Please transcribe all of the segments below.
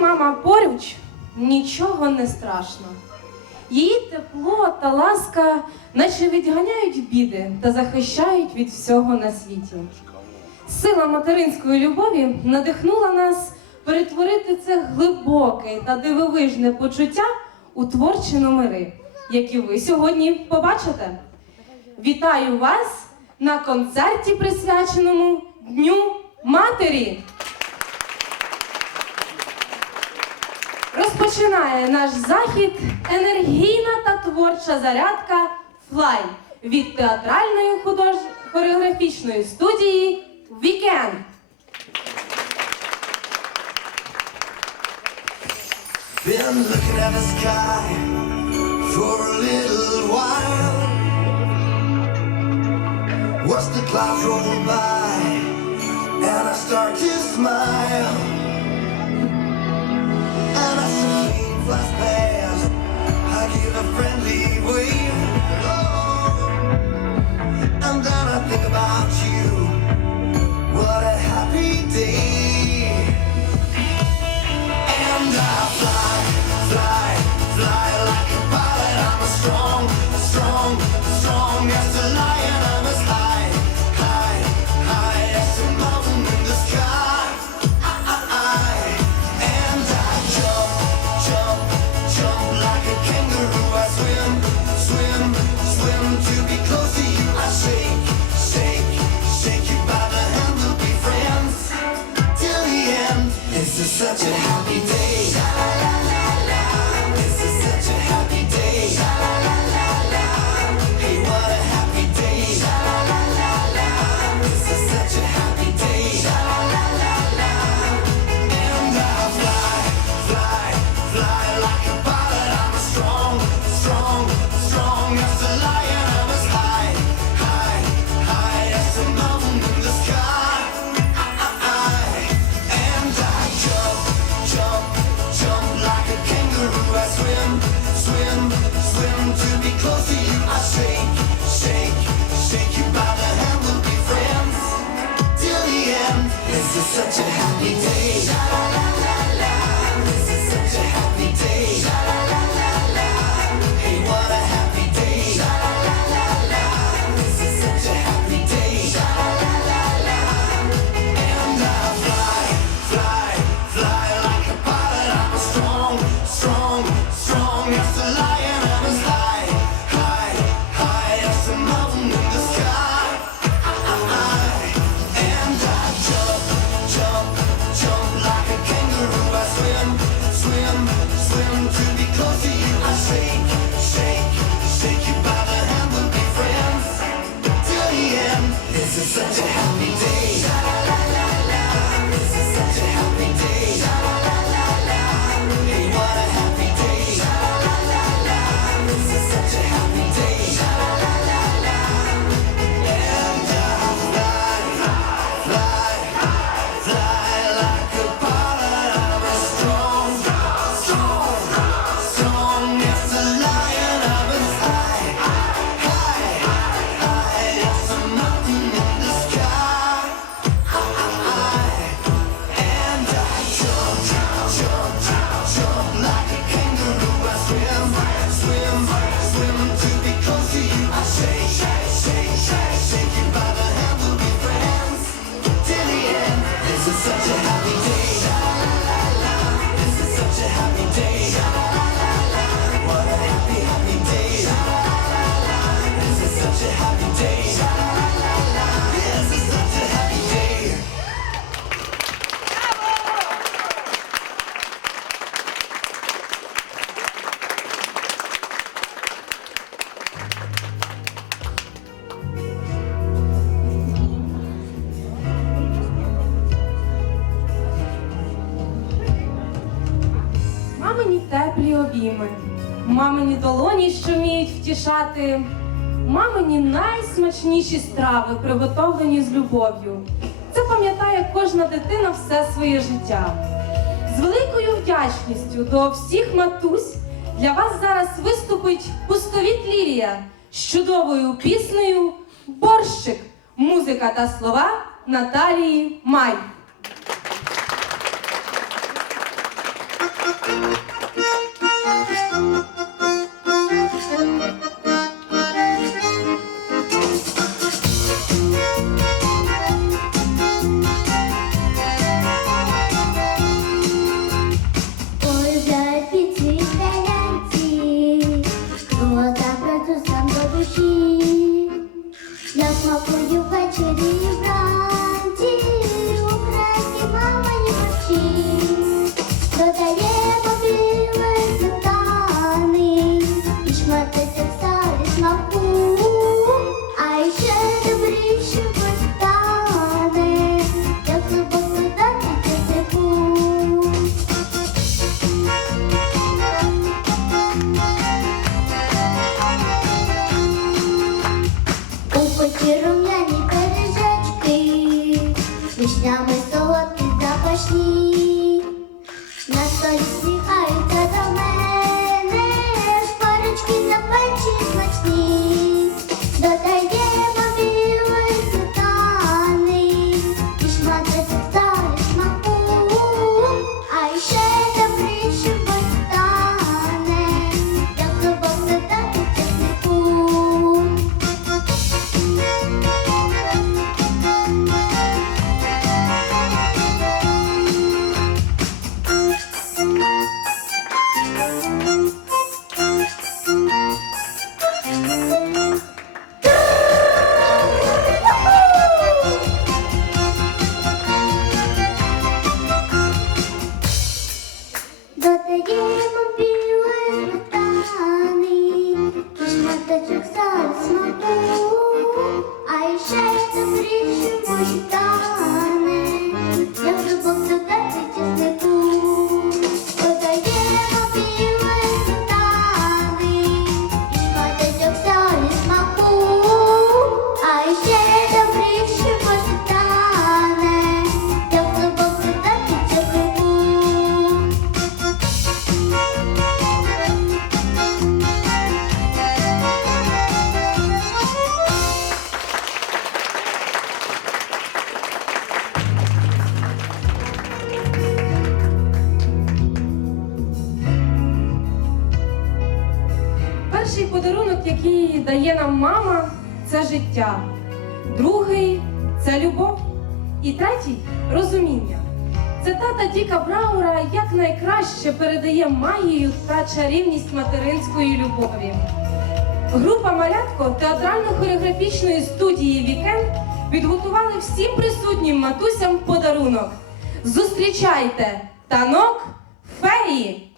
Мама поруч, нічого не страшно. Її тепло та ласка, наче відганяють біди та захищають від всього на світі. Сила материнської любові надихнула нас перетворити це глибоке та дивовижне почуття у творчі номери, які ви сьогодні побачите. Вітаю вас на концерті, присвяченому Дню Матері. Починає наш захід енергійна та творча зарядка Флай від театральної худож... хореографічної студії Вікенд. Been looking at the sky for a little while. Watch the clouds roll by, and I start to smile. Oh, about you. What a happy day. such a happy day. Sunset. such a happy сказати, мамині найсмачніші страви, приготовлені з любов'ю. Це пам'ятає кожна дитина все своє життя. З великою вдячністю до всіх матусь для вас зараз виступить пустовіт Лілія з чудовою піснею Борщик, музика та слова Наталії Май. Третій розуміння. Цитата Діка Браура якнайкраще передає магію та чарівність материнської любові. Група Малятко театрально-хореографічної студії Вікенд підготували всім присутнім матусям подарунок. Зустрічайте танок феї!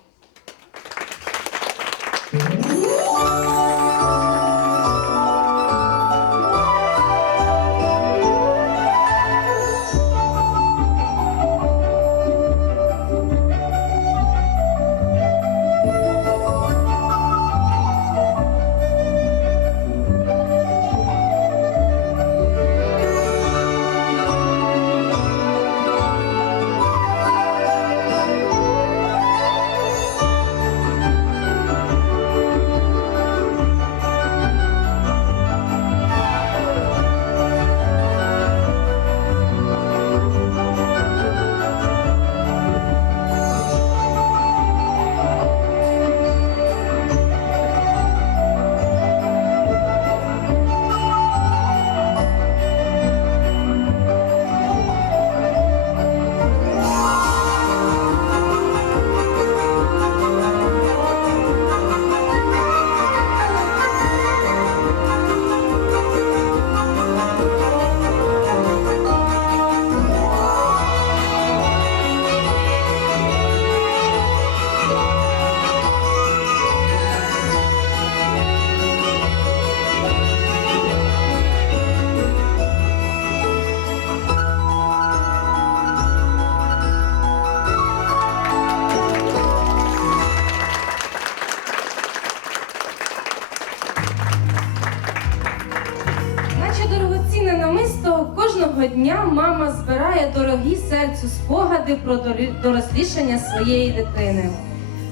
Про дорослішання своєї дитини.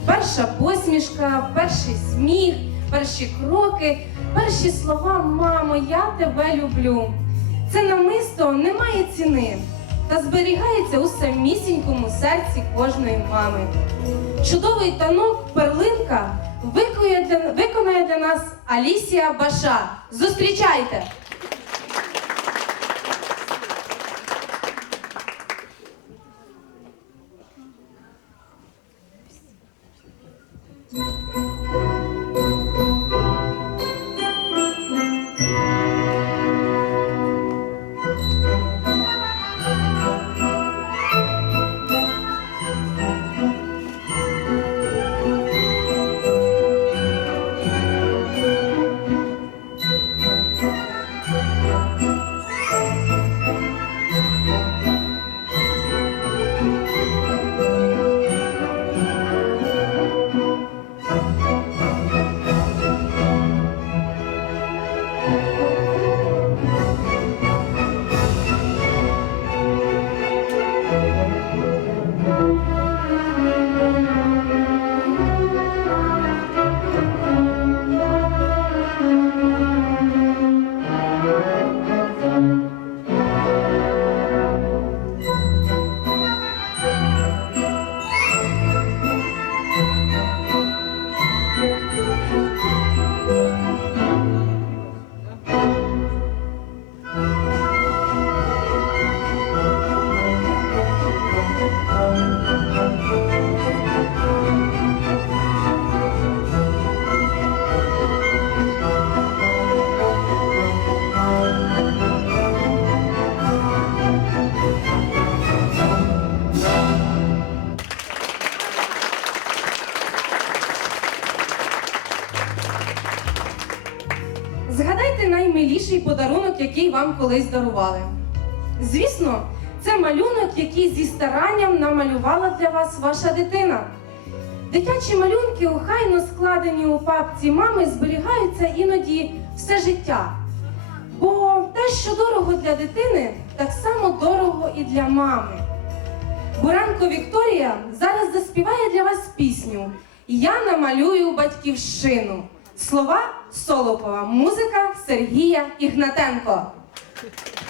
Перша посмішка, перший сміх, перші кроки, перші слова Мамо, я тебе люблю. Це намисто не має ціни та зберігається у самісінькому серці кожної мами. Чудовий танок перлинка виконає для нас Алісія Баша. Зустрічайте! Вам колись дарували. Звісно, це малюнок, який зі старанням намалювала для вас ваша дитина. Дитячі малюнки, охайно складені у папці мами, зберігаються іноді все життя. Бо те, що дорого для дитини, так само дорого і для мами. Буранко Вікторія зараз заспіває для вас пісню Я намалюю батьківщину. Слова Солопова, музика Сергія Ігнатенко. Thank you.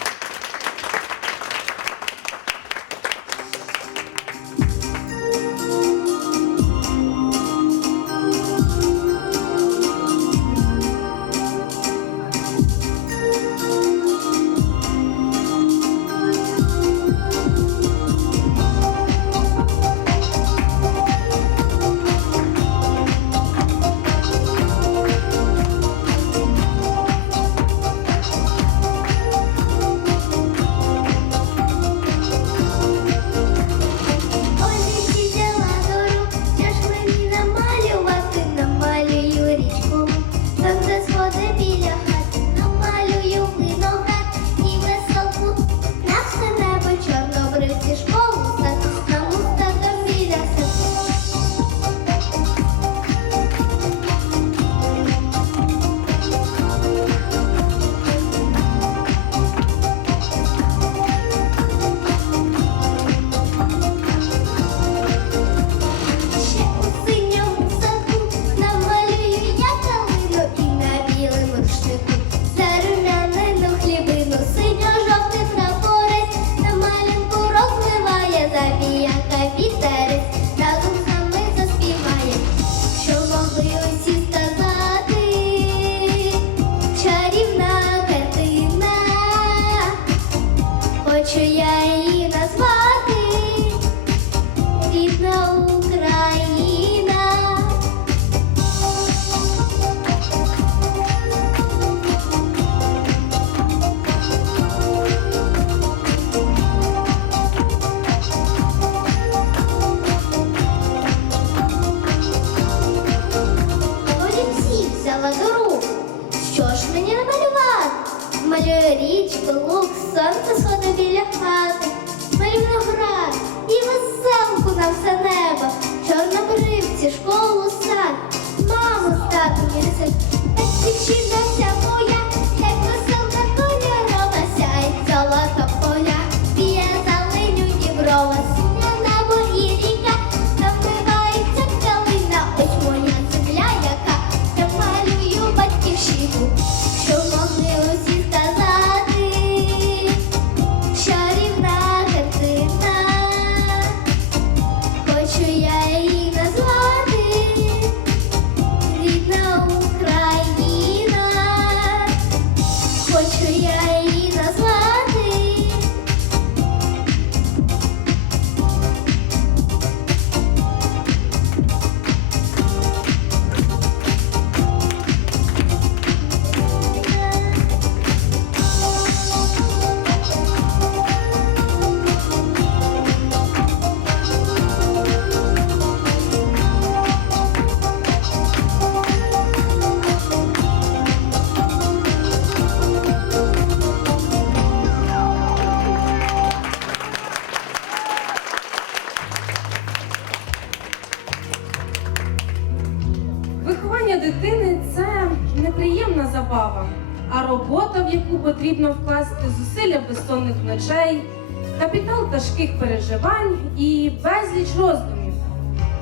Тяжких переживань і безліч роздумів.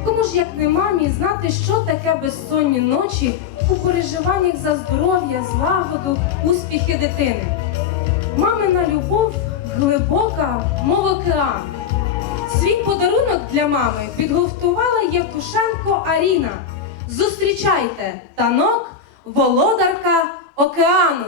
Кому ж як не мамі знати, що таке безсонні ночі у переживаннях за здоров'я, злагоду, успіхи дитини? Мамина любов глибока, мов океан. Свій подарунок для мами підготувала Євтушенко Аріна. Зустрічайте танок, володарка океану.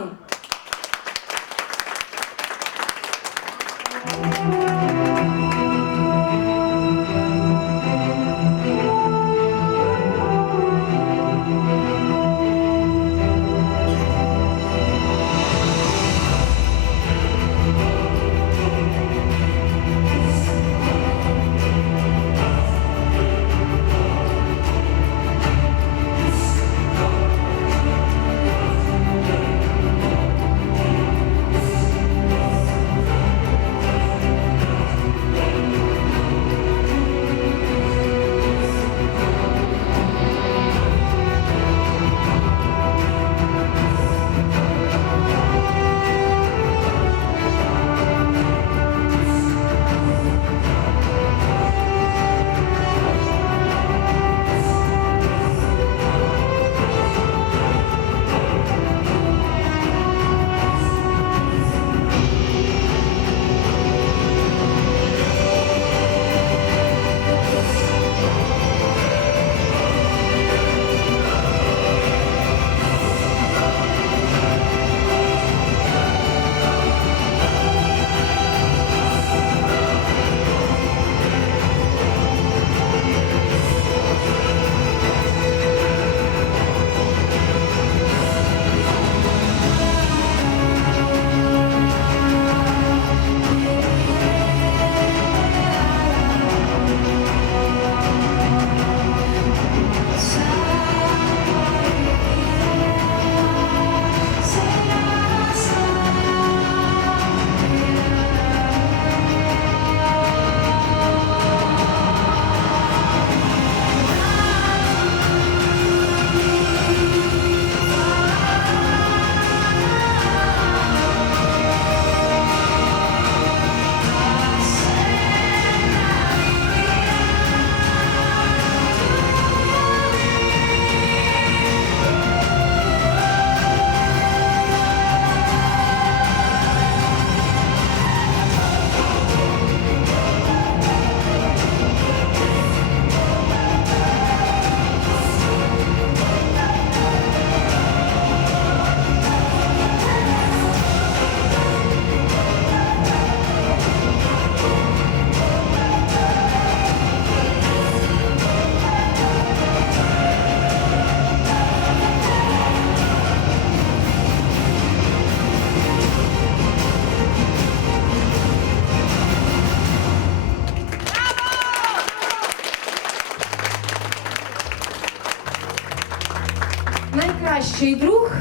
Найкращий друг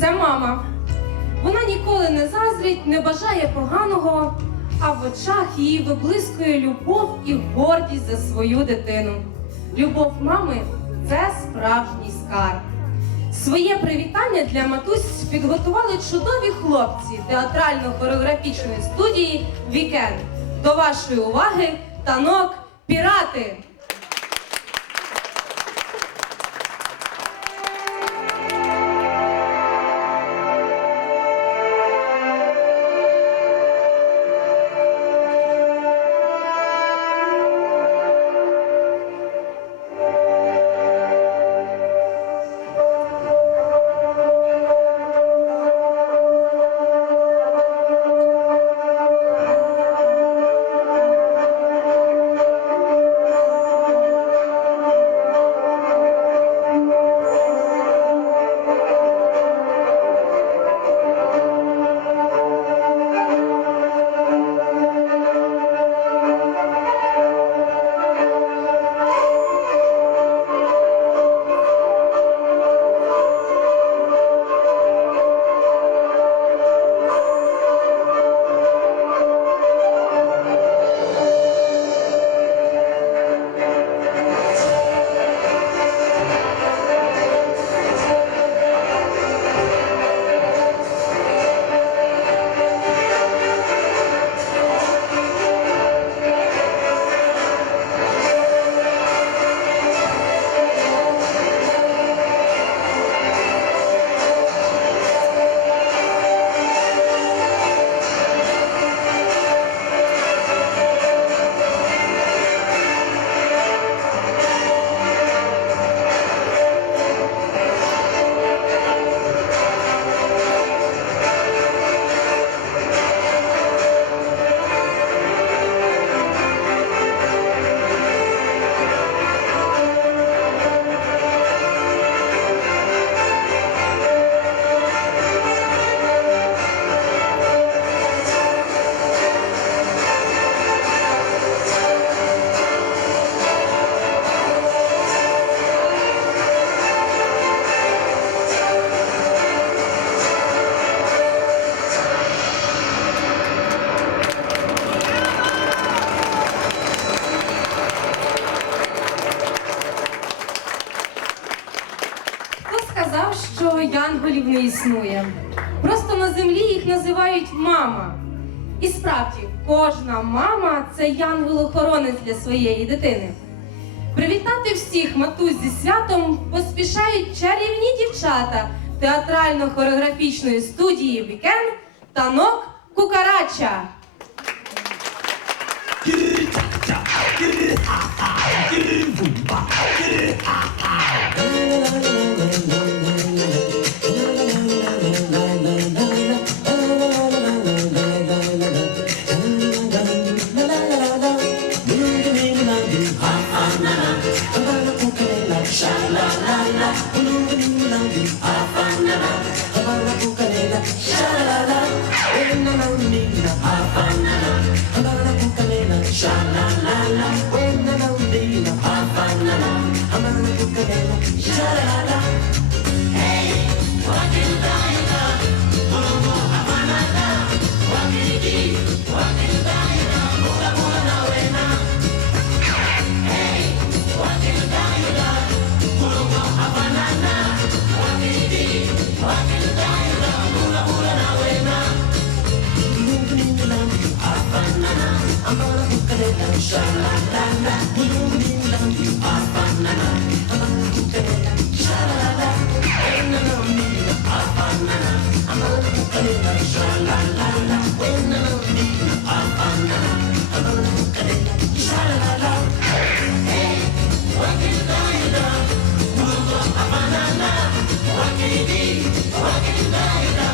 це мама. Вона ніколи не заздрить, не бажає поганого, а в очах її виблискує любов і гордість за свою дитину. Любов мами це справжній скарб. Своє привітання для матусь підготували чудові хлопці театрально-хореографічної студії Вікенд. До вашої уваги танок Пірати. І справді, кожна мама це янгол-охоронець для своєї дитини. Привітати всіх матусь зі святом поспішають чарівні дівчата театрально-хореографічної студії Вікен танок Кукарача. What can you be?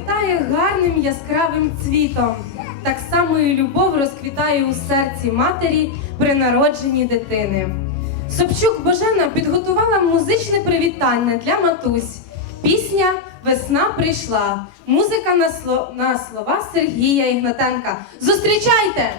Розквітає гарним яскравим цвітом. Так само і любов розквітає у серці матері при народженні дитини. Собчук Божена підготувала музичне привітання для матусь. Пісня Весна прийшла. Музика на, сло... на слова Сергія Ігнатенка. Зустрічайте!